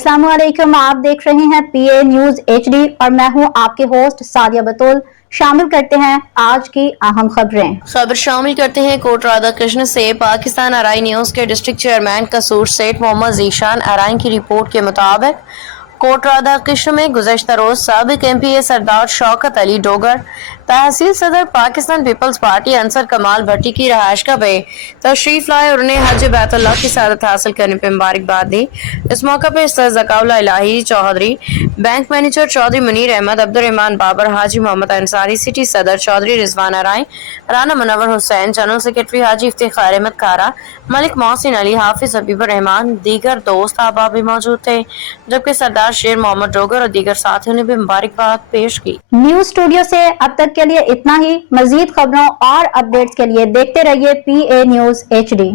अस्सलाम वालेकुम, आप देख रहे हैं PA न्यूज HD और मैं हूं आपके होस्ट सादिया बतूल। शामिल करते हैं आज की अहम खबर शामिल करते हैं। कोट राधा कृष्ण से पाकिस्तान अराई न्यूज के डिस्ट्रिक्ट चेयरमैन कसूर सेठ मोहम्मद जीशान अराई की रिपोर्ट के मुताबिक कोट राधा कृष्ण में गुज़श्ता रोज साबिक MPA सरदार शौकत अली डोगर तहसील सदर पाकिस्तान पीपल्स पार्टी अंसर कमाल भट्टी की रहायशगाह पे तशरीफ लाए और उन्हें हज बैतुल्लाह की सआदत हासिल करने पर मुबारकबाद दी। इस मौके पर sir Zakaullah Ilahi Chaudhry, bank manager Chaudhry Munir Ahmad, Abdurrahman Babar, Haji Mohammad Ansari, city सदर चौधरी रिजवान अराई, राना मुनव्वर हुसैन, जनरल सेक्रेटरी हाजी इफ्तिखार अहमद खारा, मलिक मोहसिन अली, हाफिज हबीबुर रहमान, दीगर दोस्त अहबाब भी मौजूद थे, जबकि सरदार शेर मोहम्मद डोगर और दीगर साथियों ने भी मुबारकबाद पेश की। न्यूज स्टूडियो से अब तक के लिए इतना ही। मजीद खबरों और अपडेट्स के लिए देखते रहिए PA न्यूज HD।